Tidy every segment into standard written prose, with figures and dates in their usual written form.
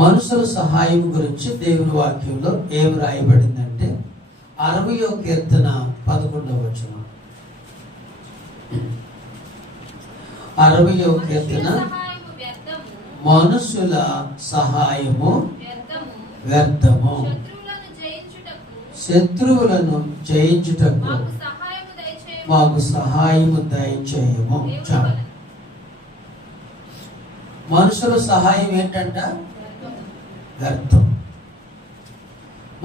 మనుషుల సహాయం గురించి దేవుని వాక్యంలో ఏం రాయబడిందంటే 60వ కీర్తన 11వ వచనం. 60వ కీర్తన, మనుషుల సహాయము వ్యర్థము, శత్రువులను జయించుటకు మాకు సహాయము దయచేయము. చాలు. మనుషుల సహాయం ఏంటంట? వ్యర్థం.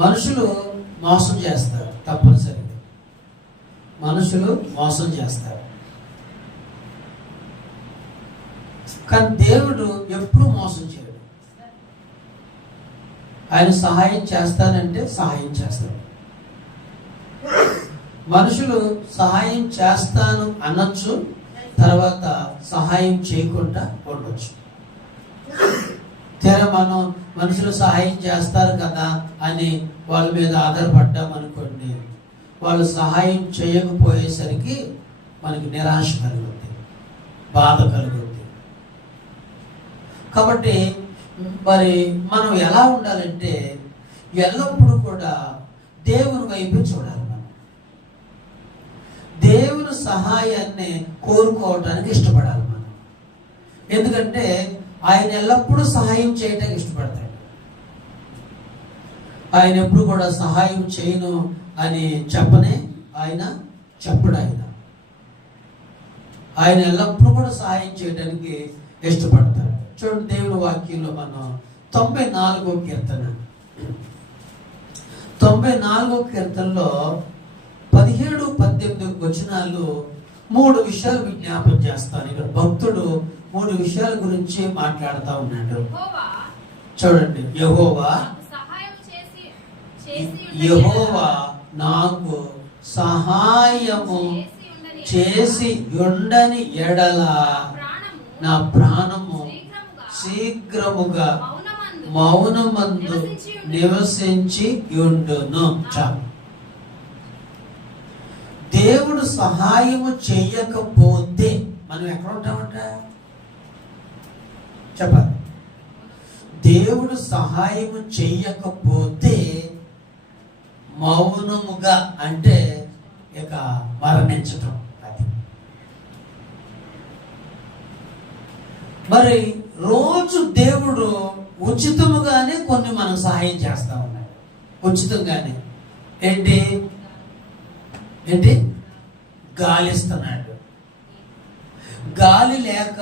మనుషులు మోసం చేస్తారు, తప్పనిసరిగా మనుషులు మోసం చేస్తారు. కానీ దేవుడు ఎప్పుడూ మోసం చేయడు. ఆయన సహాయం చేస్తానంటే సహాయం చేస్తాడు. మనుషులు సహాయం చేస్తాను అనొచ్చు, తర్వాత సహాయం చేయకుండా ఉండొచ్చు. తెర మనం మనుషులు సహాయం చేస్తారు కదా అని వాళ్ళ మీద ఆధారపడ్డామనుకోండి, వాళ్ళు సహాయం చేయకపోయేసరికి మనకి నిరాశ కలుగుతుంది, బాధ కలుగుతుంది. కాబట్టి మరి మనం ఎలా ఉండాలంటే ఎల్లప్పుడూ కూడా దేవుని వైపు చూడాలి. మనం దేవుని సహాయాన్ని కోరుకోవటానికి ఇష్టపడాలి మనం. ఎందుకంటే ఆయన ఎల్లప్పుడూ సహాయం చేయటానికి ఇష్టపడతాడు. ఆయన ఎప్పుడు కూడా సహాయం చేయను అని చెప్పనే ఆయన చెప్పడు. ఆయన ఎల్లప్పుడూ కూడా సహాయం చేయడానికి ఇష్టపడతాడు. చూడండి, దేవుని వాక్యంలో మనం 94వ కీర్తన, 94వ కీర్తనలో 17-18 వచనాలు 3 విషయాలు విజ్ఞాపన చేస్తాను. ఇక్కడ భక్తుడు 3 విషయాల గురించి మాట్లాడుతూ ఉన్నాడు. చూడండి, యెహోవా నాకు సహాయము చేసి ఉండని ఎడల నా ప్రాణము శీఘ్రముగా మౌనమందు నివసించి ఉండును. దేవుడు సహాయము చెయ్యకపోతే మనం ఎక్కడ ఉంటామంట? చెప్పాలి. దేవుడు సహాయము చెయ్యకపోతే మౌనముగా అంటే ఇక మరణించటం. అది మరి రోజు దేవుడు ఉచితముగానే కొన్ని మనం సహాయం చేస్తా ఉన్నాడు. ఉచితంగానే ఏంటి ఏంటి గాలి ఇస్తున్నాడు. గాలి లేక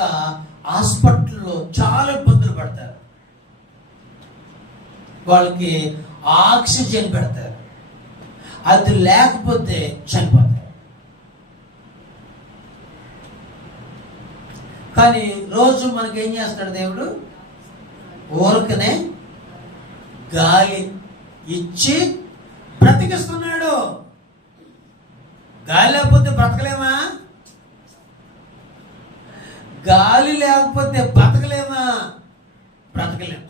హాస్పిటల్లో చాలా ఇబ్బందులు పడతారు. వాళ్ళకి ఆక్సిజన్ పెడతారు, అది లేకపోతే చనిపోతారు. కానీ రోజు మనకి ఏం చేస్తాడు దేవుడు? ఊరకనే గాలి ఇచ్చి బ్రతికిస్తున్నాడు. గాలి లేకపోతే బ్రతకలేమా? గాలి లేకపోతే బ్రతకలేమా? బ్రతకలేము.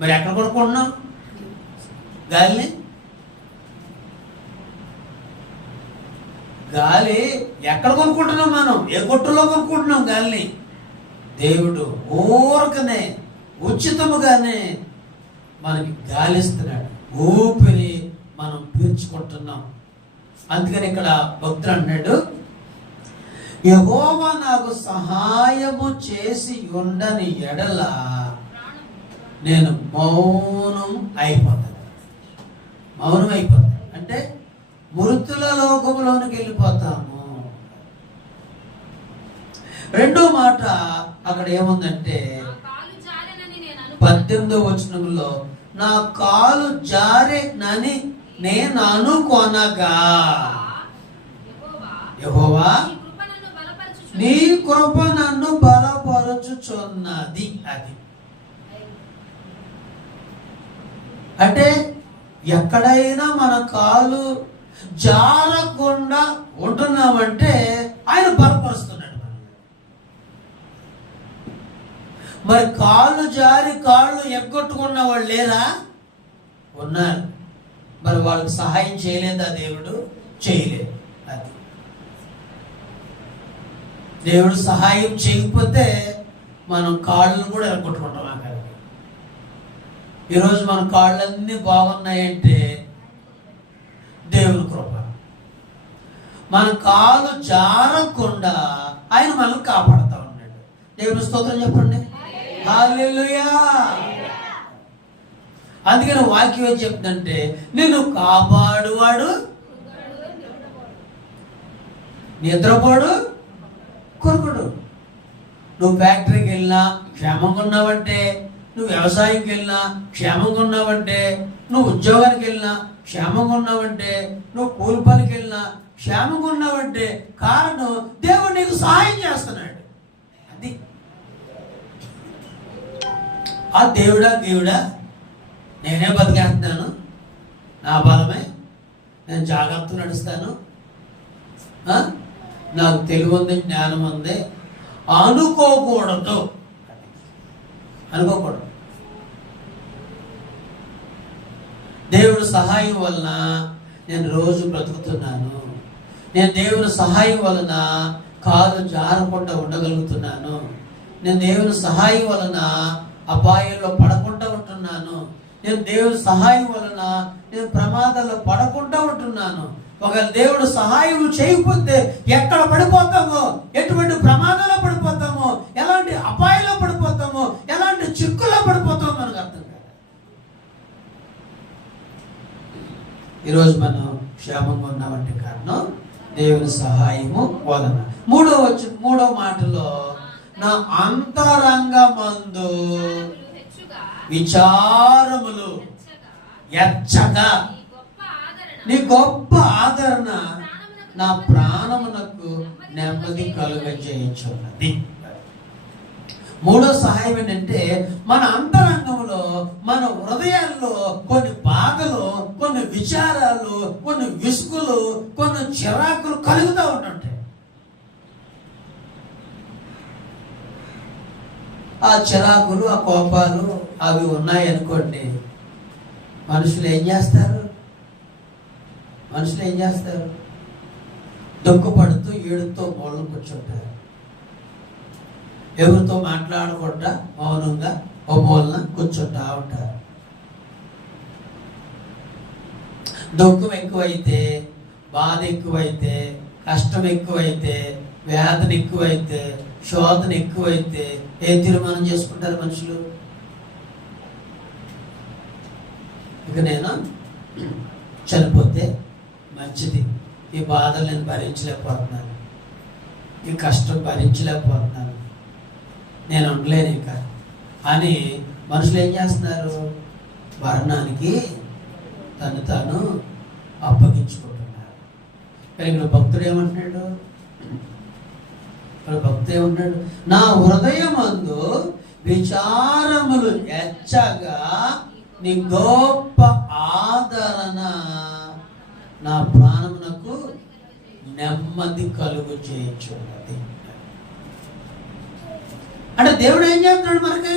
మరి ఎక్కడ కొనుక్కుంటున్నాం గాలిని? గాలి ఎక్కడ కొనుక్కుంటున్నాం మనం? ఏ కొట్టులో కొనుక్కుంటున్నాం గాలిని? దేవుడు ఊరకనే ఉచితముగానే మనకి గాలి ఇస్తున్నాడు. ఊపిరి మనం పీల్చుకుంటున్నాం. అందుకని ఇక్కడ భక్తుడు అన్నాడు, యెహోవా నాకు సహాయము చేసి ఉండని ఎడల నేను మౌనం అయిపోతాను. మౌనం అయిపోతాను అంటే మృతుల లోకంలోనికి వెళ్ళిపోతాము. రెండో మాట అక్కడ ఏముందంటే 18వ వచనంలో, నా కాలు జారెనని నేను అనుకొనగా యెహోవా నీ కృప నన్ను బలపరచుచున్నది. అది అంటే ఎక్కడైనా మన కాలు జారకుండా ఉంటున్నామంటే ఆయన బలపరుస్తున్నాడు. మరి కాళ్ళు జారి కాళ్ళు ఎగ్గొట్టుకున్న వాళ్ళు లేరా? ఉన్నారు. మరి వాళ్ళకి సహాయం చేయలేదా దేవుడు? చేయలేదు. అది దేవుడు సహాయం చేయకపోతే మనం కాళ్ళను కూడా ఎగ్గొట్టుకుంటాం. అక్కడికి ఈరోజు మన కాళ్ళన్నీ బాగున్నాయంటే దేవుని కృప. మన కాలు జారకుండా ఆయన మనల్ని కాపాడుతూ ఉన్నాడు. దేవుని స్తోత్రం చెప్పండి. హల్లెలూయా. అందుకని వాక్యం ఏం చెప్తుందంటే, నిన్ను కాపాడువాడు నిద్రపోడు కొరుకుడు. నువ్వు ఫ్యాక్టరీకి వెళ్ళినా క్షేమంగా ఉన్నావంటే, నువ్వు వ్యవసాయంకి వెళ్ళినా క్షేమంగా ఉన్నావంటే, నువ్వు ఉద్యోగానికి వెళ్ళినా క్షేమంగా ఉన్నావంటే, నువ్వు కూలి పనికి వెళ్ళినా క్షేమంగా ఉన్నావంటే కారణం దేవుడు నీకు సహాయం చేస్తున్నాడు. అది ఆ దేవుడా నేనే బతికేస్తున్నాను, నా బలమే, నేను జాగ్రత్తగా నడుస్తాను, నాకు తెలివి ఉంది, జ్ఞానం ఉంది అనుకోకూడదు. దేవుడి సహాయం వలన నేను రోజు బ్రతుకుతున్నాను. నేను దేవుని సహాయం వలన కాలు జారకుండా ఉండగలుగుతున్నాను. నేను దేవుని సహాయం వలన అపాయంలో పడకుండా ఉంటున్నాను. నేను దేవుని సహాయం వలన నేను ప్రమాదాల్లో పడకుండా ఉంటున్నాను. ఒకవేళ దేవుడు సహాయం చేయకపోతే ఎక్కడ పడిపోతామో, ఎటువంటి ప్రమాదాల్లో పడిపోతామో, ఎలాంటి అపాయంలో పడిపోతామో, ఎలాంటి చిక్కుల్లో పడిపోతామో మనకు అర్థం కాదు. ఈరోజు మనం క్షేమంగా ఉన్నామంటే కారణం దేవుని సహాయము వలన. మూడో మాటలో, నా అంతరంగమందు విచారములు ఎచ్చగా నీ గొప్ప ఆదరణ నా ప్రాణమునకు నెమ్మది కలుగజేయుచున్నది. మూడో సహాయం ఏంటంటే, మన అంతరంగంలో, మన హృదయాల్లో కొన్ని బాధలు, కొన్ని విచారాలు, కొన్ని విసుగులు, కొన్ని చిరాకులు కలుగుతూ ఉంటుంటాయి. ఆ చిరాకులు, ఆ కోపాలు అవి ఉన్నాయనుకోండి, మనుషులు ఏం చేస్తారు? దుఃఖపడుతూ ఏడుతో మూలను కూర్చుంటారు. ఎవరితో మాట్లాడకుండా మౌనంగా ఓ మూలన కూర్చుంటా ఉంటారు. దుఃఖం ఎక్కువైతే, బాధ ఎక్కువైతే, కష్టం ఎక్కువైతే, వేదన ఎక్కువైతే, శోధన ఎక్కువైతే ఏ తీర్మానం చేసుకుంటారు మనుషులు? ఇక నేను చనిపోతే మంచిది, ఈ బాధలు నేను భరించలేకపోతున్నాను, ఈ కష్టం భరించలేకపోతున్నాను, నేను ఉండలేను ఇక అని మనుషులు ఏం చేస్తున్నారు? మరణానికి తను తాను అప్పగించుకుంటున్నారు. కానీ ఇక్కడ భక్తుడు ఏమంటున్నాడు? నా హృదయమందు విచారములు ఎచ్చగా నీ గొప్ప ఆదరణ నా ప్రాణమునకు నెమ్మది కలుగు చేయుచున్నది. అంటే దేవుడు ఏం చేస్తున్నాడు? మనకి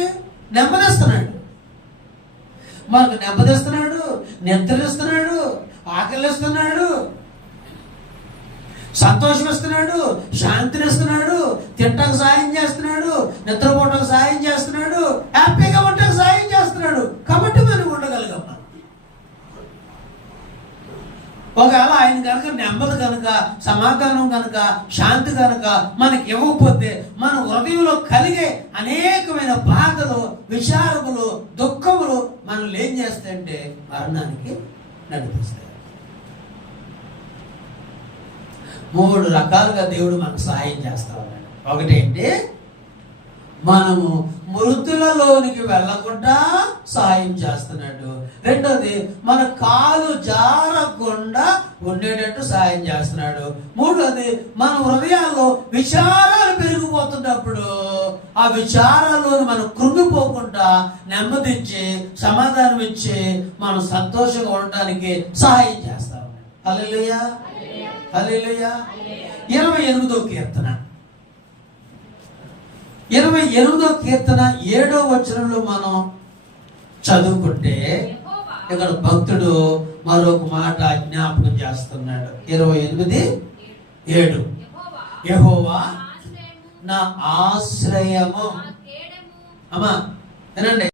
నెమ్మదిస్తున్నాడు, నిద్రనిస్తున్నాడు, ఆకలిస్తున్నాడు, సంతోషం ఇస్తున్నాడు, శాంతినిస్తున్నాడు, తింటకు సాయం చేస్తున్నాడు, నిద్రపోవటకు సాయం చేస్తున్నాడు, హ్యాపీగా ఉండటకు సాయం చేస్తున్నాడు. కాబట్టి మనం ఉండగలిగాం. ఒకవేళ ఆయన కనుక నెమ్మది కనుక, సమాధానం కనుక, శాంతి కనుక మనకి ఇవ్వకపోతే మన హృదయంలో కలిగే అనేకమైన బాధలు, విచారములు, దుఃఖములు మనల్ని ఏం చేస్తాయంటే మరణానికి నడిపిస్తాయి. 3 రకాలుగా దేవుడు మనకు సహాయం చేస్తా ఉన్నాడు. ఒకటేంటి, మనము మృతులలోనికి వెళ్ళకుండా సహాయం చేస్తున్నాడు. రెండోది, మన కాలు జారకుండా ఉండేటట్టు సహాయం చేస్తున్నాడు. మూడోది, మన హృదయాల్లో విచారాలు పెరిగిపోతున్నప్పుడు ఆ విచారాల్లో మనం కృంగిపోకుండా నెమ్మదించి, సమాధానం ఇచ్చి మనం సంతోషంగా ఉండడానికి సహాయం చేస్తా ఉన్నాడు. హల్లెలూయా, హల్లెలూయా. 28వ కీర్తన 7వ వచనంలో మనం చదువుకుంటే ఇక్కడ భక్తుడు మరొక మాట జ్ఞాపకం చేస్తున్నాడు. 28:7 యెహోవా నా ఆశ్రయము. అమ్మా వినండి.